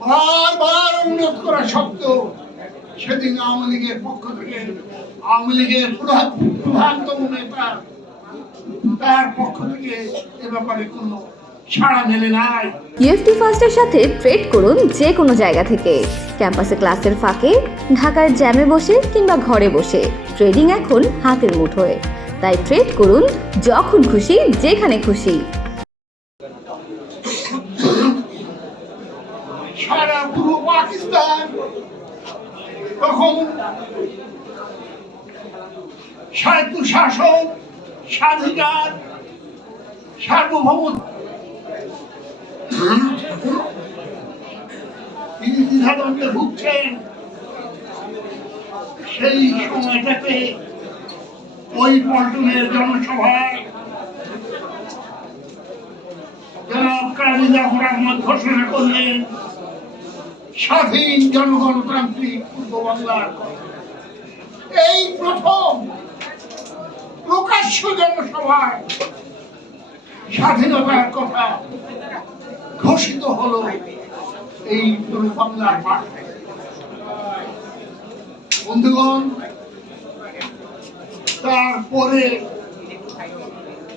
বারবার অনুরোধ করা সত্ত্বেও সেদিন আওয়ামী লীগের পক্ষ থেকে আওয়ামী লীগের প্রধানতম নেতা তার পক্ষ থেকে এ ব্যাপারে কোনো সাড়া মেলে নাই। ইউএফটি ফার্স্টের সাথে ট্রেড করুন যে কোনো জায়গা থেকে। ক্যাম্পাসে ক্লাসের ফাঁকে, ঢাকার জ্যামে বসে কিংবা ঘরে বসে ট্রেডিং এখন হাতের মুঠোয়। তাই ট্রেড করুন যখন খুশি, যেখানে খুশি। সারা পূর্ব পাকিস্তান তখন স্বায়ত্তশাসন, স্বাধিকার, সার্বভৌমত্ব তিনি দ্বিধাদ্বন্দ্বে ভুগছেন। সেই সময়টাতে ওই পল্টনের জনসভায় জনাব কাজী জাফর আহমদ ঘোষণা করলেন স্বাধীন জনগণতান্ত্রিক পূর্ব বাংলার কথা। এই প্রথম প্রকাশ্য জনসভায় স্বাধীনতার কথা ঘোষিত হলো এই পূর্ব বাংলার মাঠে। বন্ধুগণ, তারপরে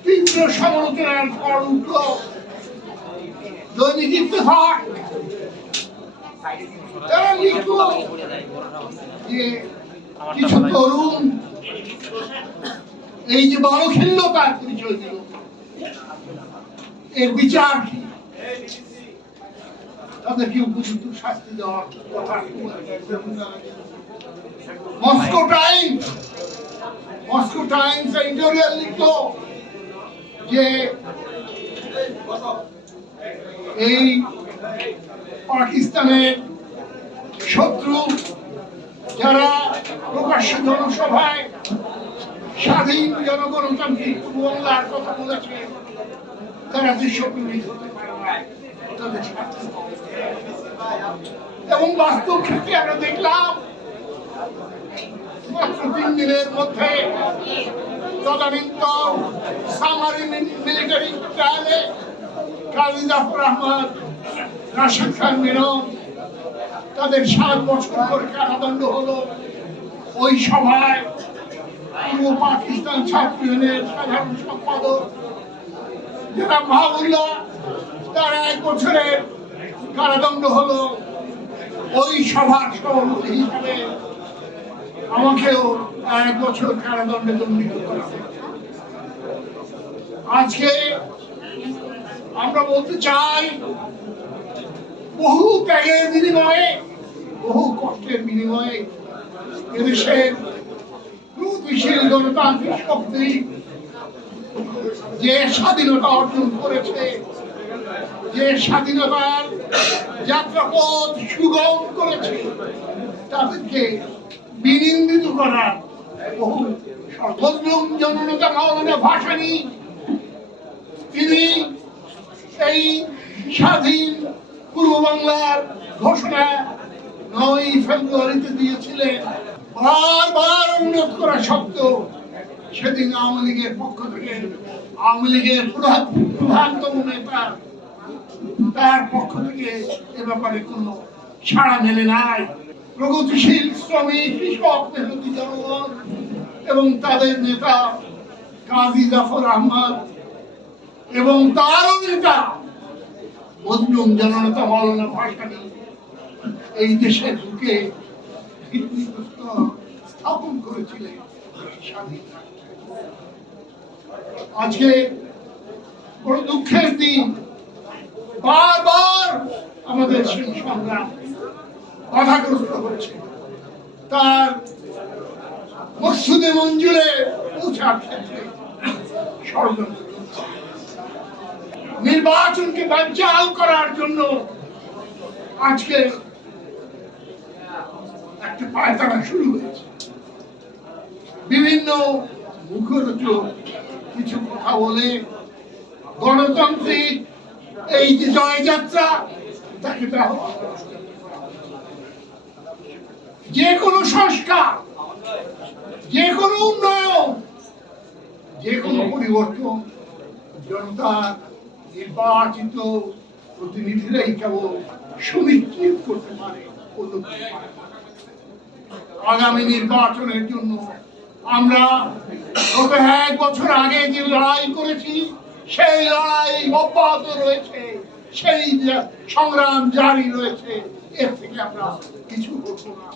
তীব্র সমালোচনার পর উঠল দৈনিক ইত্তেফাক। তারা লিখল যে কিছু তরুণ এই যে বালখিল্যতার পরিচয় দিল, এর বিচার কি, তাদেরকে উপযুক্ত শাস্তি দেওয়ার কথা। মস্কো টাইমস এডিটোরিয়াল লিখল যে এই পাকিস্তানের শত্রু যারা প্রকাশ্য জনসভায় স্বাধীন জনগণতান্ত্রিক পূর্ব বাংলার কথা বলেছে, তারা দেশপ্রেমিক হতে পারে না, তাদের শাস্তি হবে। এবং বাস্তব ক্ষেত্রে আমরা দেখলাম মাত্র 3 দিনের মধ্যে তদানীন্তন সামারি মিলিটারি ট্রায়ালে কাজী জাফর আহমদ, রাশেদ খান মিলন তাদের 7 বছর করে কারাদণ্ড হলো। ওই সভায় পূর্ব পাকিস্তান ছাত্র ইউনিয়নের সাধারণ সম্পাদক যারা মাহবুল্লাহ, তার 1 বছরের কারাদণ্ড হলো। ওই সভার সভাপতি হিসেবে আমাকেও 1 বছর কারাদণ্ডে দণ্ডিত করা হয়। আজকে আমরা বলতে চাই, বহু ত্যাগের বিনিময়ে, বহু কষ্টের বিনিময়ে এদেশের প্রগতিশীল গণতান্ত্রিক শক্তি যে স্বাধীনতা অর্জন করেছে, যে স্বাধীনতার যাত্রাপথ সুগম করেছে, তাদেরকে বিনিন্দিত করার বহু মজলুম জননেতা মাওলানা ভাসানী তিনি এই স্বাধীন পূর্ব বাংলার ঘোষণা 9 ফেব্রুয়ারিতে দিয়েছিলেন। বারবার অনুরোধ করা সত্ত্বেও সেদিন আওয়ামী লীগের পক্ষ থেকে আওয়ামী লীগের প্রধানতম নেতা তার পক্ষ থেকে এ ব্যাপারে কোনো সাড়া মেলে নাই। প্রগতিশীল শ্রমিক, কৃষক, মেহনতি জনগণ এবং তাদের নেতা কাজী জাফর আহমদ এবং তারও নেতা মজলুম জননেতা মাওলানা ভাসানী এই দেশের বুকে ভিত্তিপ্রস্তর স্থাপন করেছিলেন স্বাধীন। আজকে বড় দুঃখের দিন, বারবার আমাদের সেই সংগ্রাম বাধাগ্রস্ত হচ্ছে। তার মকসুদে মঞ্জুরে পৌঁছার ক্ষেত্রে ষড়যন্ত্র চলছে। নির্বাচনকে বানচাল করার জন্য আজকে একটা পায়তারা শুরু হয়েছে। বিভিন্ন মুখরোচক কিছু কথা বলে গণতান্ত্রিক এই যে জয়যাত্রা, তাকে যে কোনো সংস্কার, যে কোনো উন্নয়ন, যে কোনো পরিবর্তন জনতার নির্বাচিত প্রতিনিধিরাই কেবল সুনিশ্চিত করতে পারে আগামী নির্বাচনের জন্য আমরা গত 1 বছর আগে যে লড়াই করেছি সেই লড়াই অব্যাহত রয়েছে, সেই সংগ্রাম জারি রয়েছে। এর থেকে আমরা কিছু করবো না।